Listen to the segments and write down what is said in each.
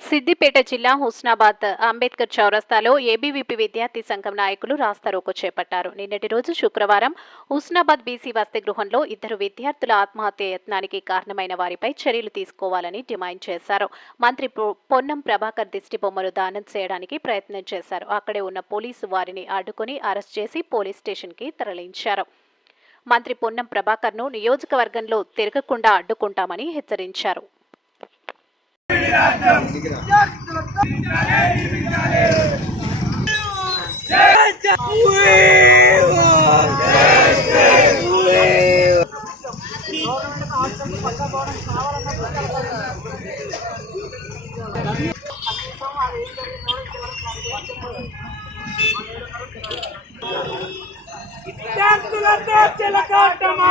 సిద్దిపేట జిల్లా హుస్నాబాద్ అంబేద్కర్ చౌరస్తాలో ఏబీవీపీ విద్యార్థి సంఘం నాయకులు రాస్తారోకో చేపట్టారు. నిన్నటి రోజు శుక్రవారం హుస్నాబాద్ బీసీ వసతి గృహంలో ఇద్దరు విద్యార్థుల ఆత్మహత్య యత్నానికి కారణమైన వారిపై చర్యలు తీసుకోవాలని డిమాండ్ చేశారు. మంత్రి పొ- పొన్నం ప్రభాకర్ దిష్టి బొమ్మలు దానం చేయడానికి ప్రయత్నం చేశారు. అక్కడే ఉన్న పోలీసు వారిని అడ్డుకుని అరెస్ట్ చేసి పోలీస్ స్టేషన్కి తరలించారు. మంత్రి పొన్నం ప్రభాకర్ను నియోజకవర్గంలో తిరగకుండా అడ్డుకుంటామని హెచ్చరించారు. చిలకాటమా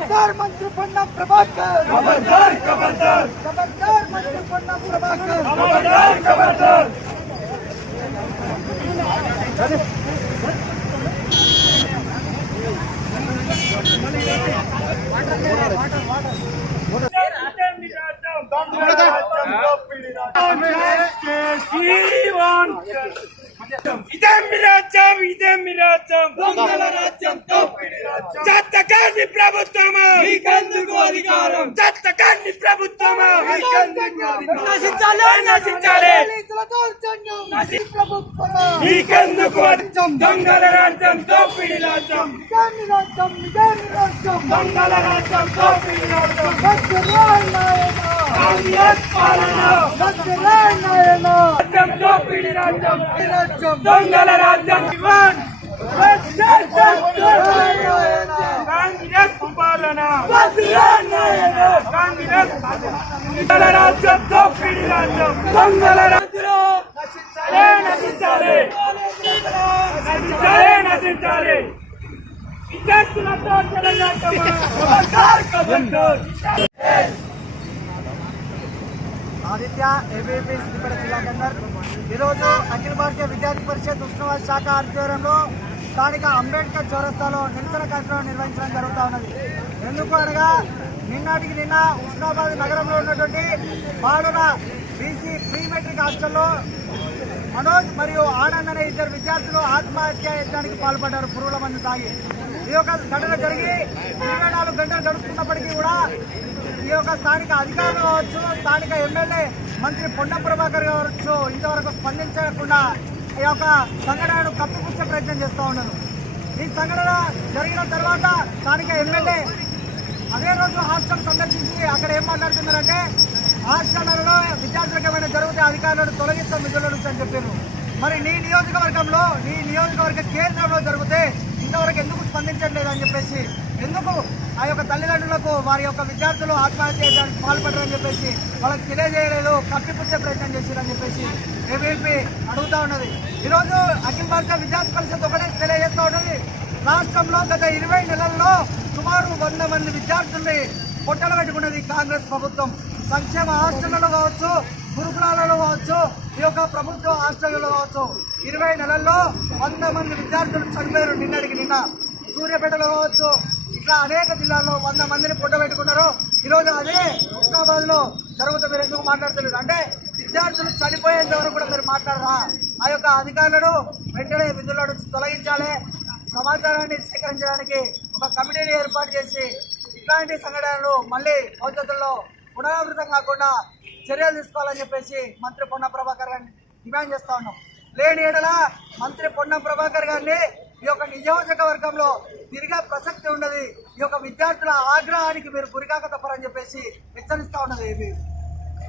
it. खबरदार मंत्री पन्ना प्रभाकर खबरदार खबरदार खबरदार मंत्री पन्ना प्रभाकर खबरदार खबरदार ఇదేం రాజ్యం ఇదేం రాజ్యం దొంగల రాజ్యం చట్టకాన్ని ప్రభుత్వమా? మీకెందుకు అధికారం? చట్టకాన్ని ప్రభుత్వమా? నశించాలి నశించాలి? పోలీసుల దౌర్జన్యం ప్రభుత్వమా? మీకెందుకు అధికారం? దొంగల రాజ్యం దోపిడి రాజ్యం. దొంగల రాజ్యం దోపిడి రాజ్యం. కాంగ్రెస్ పాలన. దోపిడి రాజ్యం. దొంగల రాజ్యం. కాంగ్రెస్ పాలన కాంగ్రెస్ దొంగల రాజ్యం దొంగల రాజ్యం విద్యార్థులతో తెలంగాణ ఆదిత్య ఏబీపీ సిద్దిపేట జిల్లా కేందర్. ఈరోజు అఖిల భారతీయ విద్యార్థి పరిషత్ ఉష్ణవాద శాఖ ఆధ్వర్యంలో స్థానిక అంబేద్కర్ చౌరస్తాలో నిరసన కార్యక్రమం నిర్వహించడం జరుగుతూ ఉన్నది. ఎందుకు అనగా నిన్నటికి నిన్న హుస్నాబాద్ నగరంలో ఉన్నటువంటి పాడున బీసీ ప్రీ మెట్రిక్ హాస్టల్లో మనోజ్ మరియు ఆనంద్ అనే ఇద్దరు విద్యార్థులు ఆత్మహత్య యత్నానికి పాల్పడ్డారు. పురుగుల మందు తాగి ఈ యొక్క ఘటన జరిగి ఇరవై నాలుగు గంటలు గడుస్తున్నప్పటికీ కూడా ఈ యొక్క స్థానిక అధికారులు కావచ్చు స్థానిక ఎమ్మెల్యే మంత్రి పొన్న ప్రభాకర్ కావచ్చు ఇంతవరకు స్పందించకుండా ఈ యొక్క సంఘటనను కప్పిపుచ్చే ప్రయత్నం చేస్తూ ఉన్నాను. ఈ సంఘటన జరిగిన తర్వాత స్థానిక ఎమ్మెల్యే అదే రోజు హాస్టల్ సందర్శించి అక్కడ ఏం మాట్లాడుతున్నారంటే హాస్టళ్ళలో విద్యార్థులకు ఏమైనా జరిగితే అధికారులను తొలగిస్తాం విధుల నుంచి అని చెప్పారు. మరి నీ నియోజకవర్గంలో నీ నియోజకవర్గ కేంద్రంలో జరిగితే ఇంతవరకు ఎందుకు స్పందించట్లేదు అని చెప్పేసి ఎందుకు ఆ యొక్క తల్లిదండ్రులకు వారి యొక్క విద్యార్థులు ఆత్మహత్య చేయడానికి పాల్పడరని చెప్పేసి వాళ్ళకి తెలియజేయలేదు కప్పిపుచ్చే ప్రయత్నం చేశారని చెప్పేసి ఏబీపీ అడుగుతూ ఉన్నది. ఈరోజు అఖిల భారత విద్యార్థి పరిషత్ ఒకటే తెలియజేస్తూ ఉన్నది. రాష్ట్రంలో గత ఇరవై నెలల్లో సుమారు వంద మంది విద్యార్థుల్ని పొట్టలు పెట్టుకున్నది కాంగ్రెస్ ప్రభుత్వం. సంక్షేమ హాస్టళ్ళలో కావచ్చు గురుకులాలలో కావచ్చు ఈ యొక్క ప్రభుత్వ హాస్టళ్ళలో కావచ్చు. ఇరవై నెలల్లో వంద మంది విద్యార్థులు చనిపోయారు నిన్నటికి నిన్న. సూర్యాపేటలో కావచ్చు ఇట్లా అనేక జిల్లాల్లో వంద మందిని పొట్ట పెట్టుకున్నారు ఈరోజు అదే హుస్నాబాద్లో జరుగుతూ మీరు ఎందుకు మాట్లాడుతున్నారు? అంటే విద్యార్థులు చనిపోయేంత వరకు కూడా మీరు మాట్లాడరా? ఆ యొక్క అధికారులను వెంటనే విధుల నుంచి తొలగించాలి. సమాచారాన్ని సేకరించడానికి ఒక కమిటీని ఏర్పాటు చేసి ఇట్లాంటి సంఘటనలు మళ్ళీ భవిష్యత్తులో పునరావృతం కాకుండా చర్యలు తీసుకోవాలని చెప్పేసి మంత్రి పొన్న ప్రభాకర్ గారిని డిమాండ్ చేస్తా ఉన్నాం. లేని ఏడల మంత్రి పొన్న ప్రభాకర్ గారిని ఈ యొక్క నియోజకవర్గంలో తిరిగే ప్రసక్తి ఉన్నది ఈ యొక్క విద్యార్థుల ఆగ్రహానికి మీరు గురికాక తప్పరని చెప్పేసి హెచ్చరిస్తా ఉన్నది ఏబీ